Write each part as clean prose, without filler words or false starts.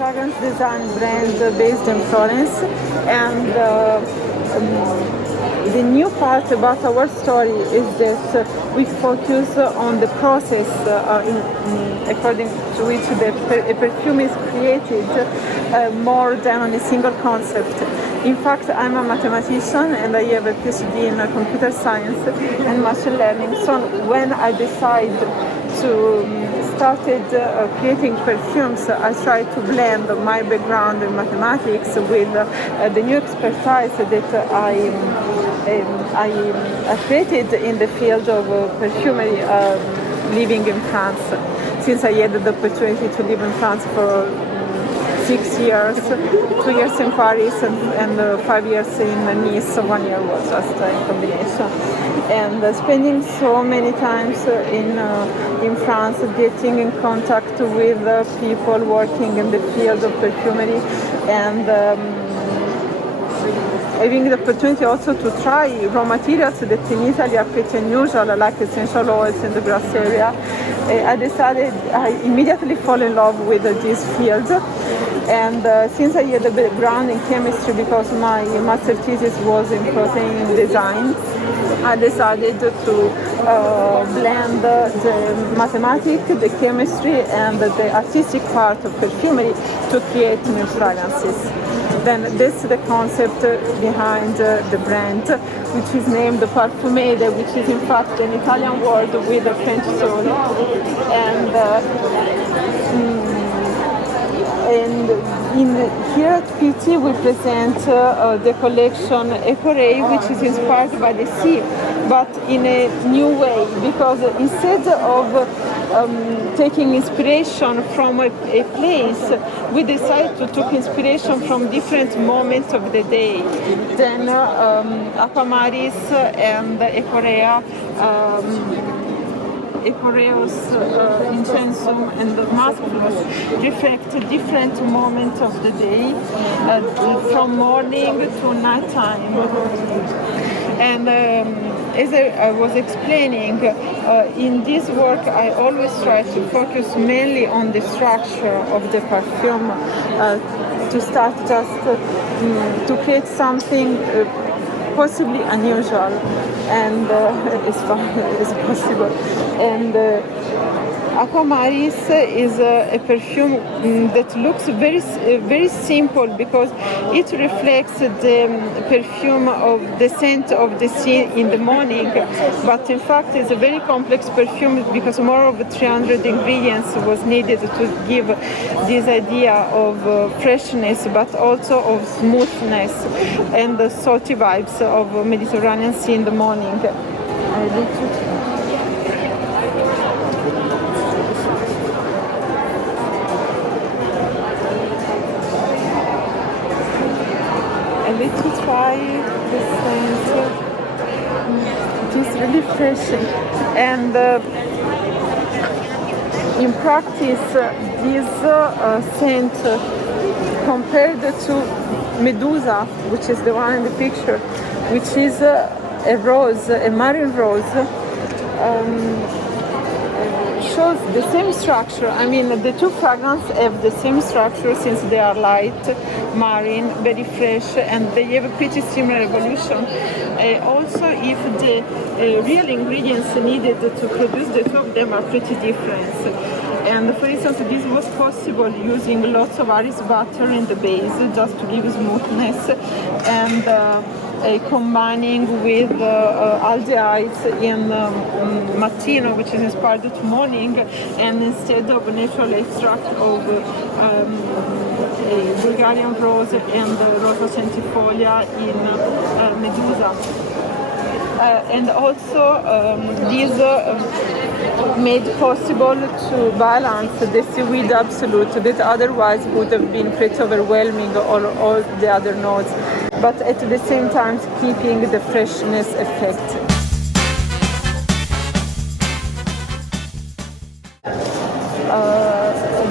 fragrance design brand based in Florence, and the new part about our story is that we focus on the process according to which a perfume is created more than on a single concept. In fact, I'm a mathematician and I have a PhD in computer science and machine learning. So when I decided to started creating perfumes, I tried to blend my background in mathematics with the new expertise that I created in the field of perfumery, living in France. Since I had the opportunity to live in France for 6 years, 2 years in Paris and 5 years in Nice, so 1 year was just a combination. And spending so many times in France, getting in contact with people working in the field of perfumery, and having the opportunity also to try raw materials that in Italy are pretty unusual, like essential oils in the grass area. I immediately fall in love with this field. And since I had a background in chemistry because my master thesis was in protein design, I decided to blend the mathematics, the chemistry, and the artistic part of perfumery to create new fragrances. Then this is the concept behind the brand, which is named Perfumeide, which is in fact an Italian word with a French soul. Here at PT we present the collection Eco-Ray, which is inspired by the sea, but in a new way, because instead of taking inspiration from a place, we decided to take inspiration from different moments of the day. Then Aquamaris and Ecorea, Ecoreus, Incensum and Masculus reflect different moments of the day, from morning to nighttime. And as I was explaining, in this work I always try to focus mainly on the structure of the perfume, to start just to create something possibly unusual and as possible. And Aquamaris is a perfume that looks very simple because it reflects the perfume of the scent of the sea in the morning, but in fact it's a very complex perfume because more of 300 ingredients was needed to give this idea of freshness, but also of smoothness and the salty vibes of Mediterranean Sea in the morning. Let me try the scent. It is really fresh, and in practice this scent compared to Medusa, which is the one in the picture, which is a rose, a marine rose, shows the same structure. I mean, the two fragrances have the same structure since they are light, marine, very fresh, and they have a pretty similar evolution. Also, if the real ingredients needed to produce the two of them are pretty different. And for instance, this was possible using lots of iris butter in the base just to give smoothness, and combining with aldehydes in Mattino, which is inspired to morning, and instead of natural extract of Bulgarian rose and Rosa centifolia in Medusa. And also these made possible to balance the seaweed absolute that otherwise would have been pretty overwhelming all the other notes, but at the same time keeping the freshness effect.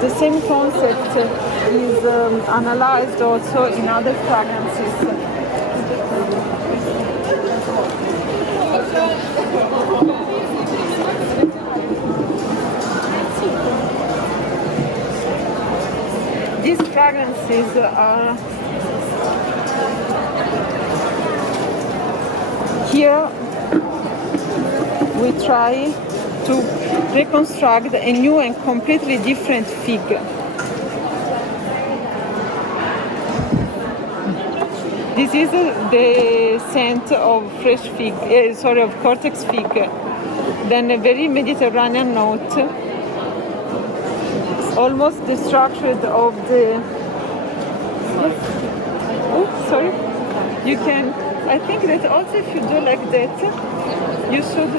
The same concept is analyzed also in other fragrances. This fragrances are here. We try to reconstruct a new and completely different fig. This is the scent of fresh fig, of cortex fig. Then a very Mediterranean note, almost the structure of the. Oh, sorry. You can. I think that also if you do like that, you should.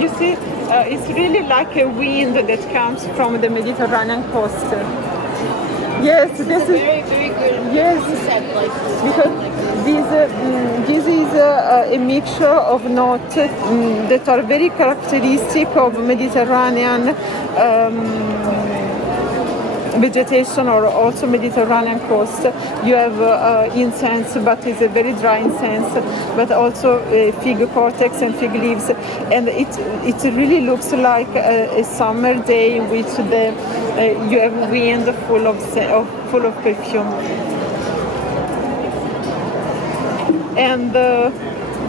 You see, it's really like a wind that comes from the Mediterranean coast. Yes, this is very, very good. yes, because this is a mixture of notes that are very characteristic of Mediterranean vegetation, or also Mediterranean coast. You have incense, but it's a very dry incense, but also fig cortex and fig leaves, and it really looks like a summer day in which you have wind full of perfume. And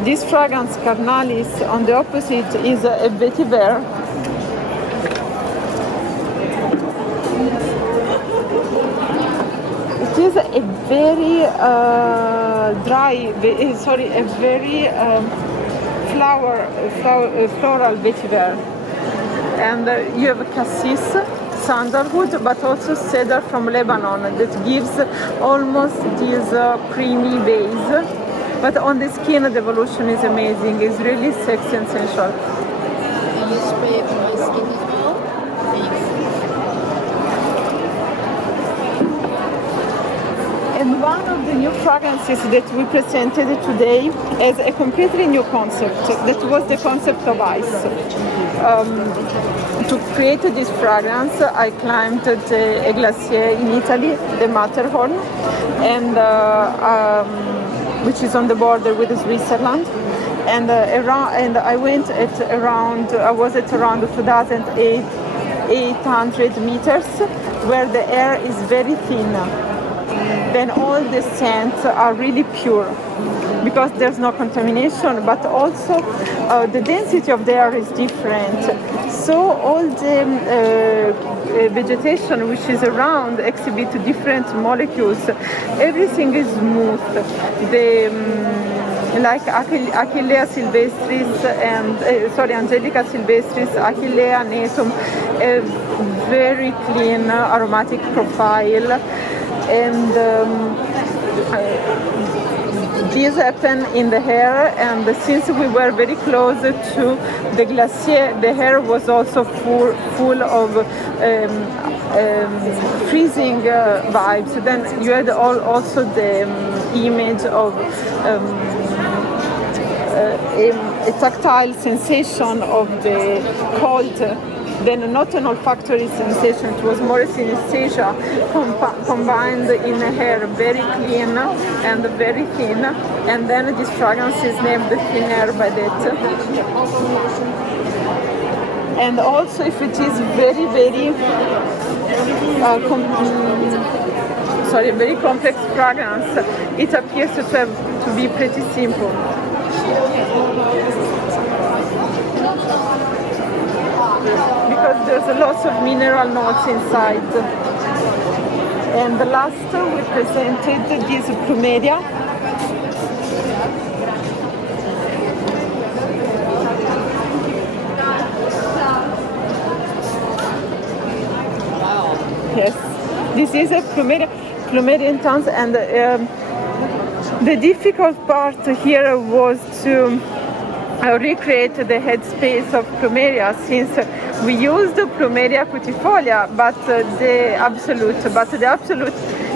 this fragrance Carnalis, on the opposite, is a vetiver. It is a very a very floral vetiver, and you have cassis, sandalwood, but also cedar from Lebanon that gives almost this creamy base. But on the skin, the evolution is amazing. It's really sexy and sensual. Can you spray it for my skin as well? And one of the new fragrances that we presented today has a completely new concept. That was the concept of ice. To create this fragrance, I climbed a glacier in Italy, the Matterhorn, and which is on the border with Switzerland. And I went at around 2,800 meters, where the air is very thin. Then all the scents are really pure because there's no contamination, but also the density of the air is different. So all the vegetation which is around exhibit different molecules. Everything is smooth. Like Achillea sylvestris and Angelica sylvestris, Achillea netum, a very clean aromatic profile. And this happened in the hair, and since we were very close to the glacier, the hair was also full of freezing vibes. Then you had also the image of a tactile sensation of the cold. Then not an olfactory sensation, it was more a synesthesia combined in a hair, very clean and very thin. And then this fragrance is named Thin Air by that. And also, if it is very, very very complex fragrance, it appears to be pretty simple. Because there's a lot of mineral notes inside. And the last we presented this Plumeria. Wow. Yes, this is a Plumeria intense, and the difficult part here was to recreate the headspace of Plumeria, since we used Plumeria cutifolia, but the absolute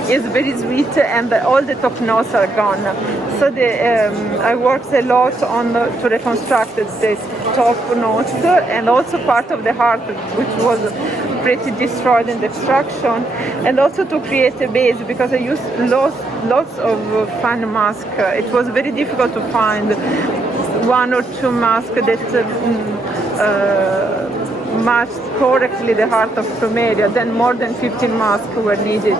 is very sweet, and all the top notes are gone. So I worked a lot to reconstruct the top notes, and also part of the heart, which was pretty destroyed in the extraction, and also to create a base, because I used lots of fine mask. It was very difficult to find one or two masks that matched correctly the heart of Perfumeide. Then more than 15 masks were needed.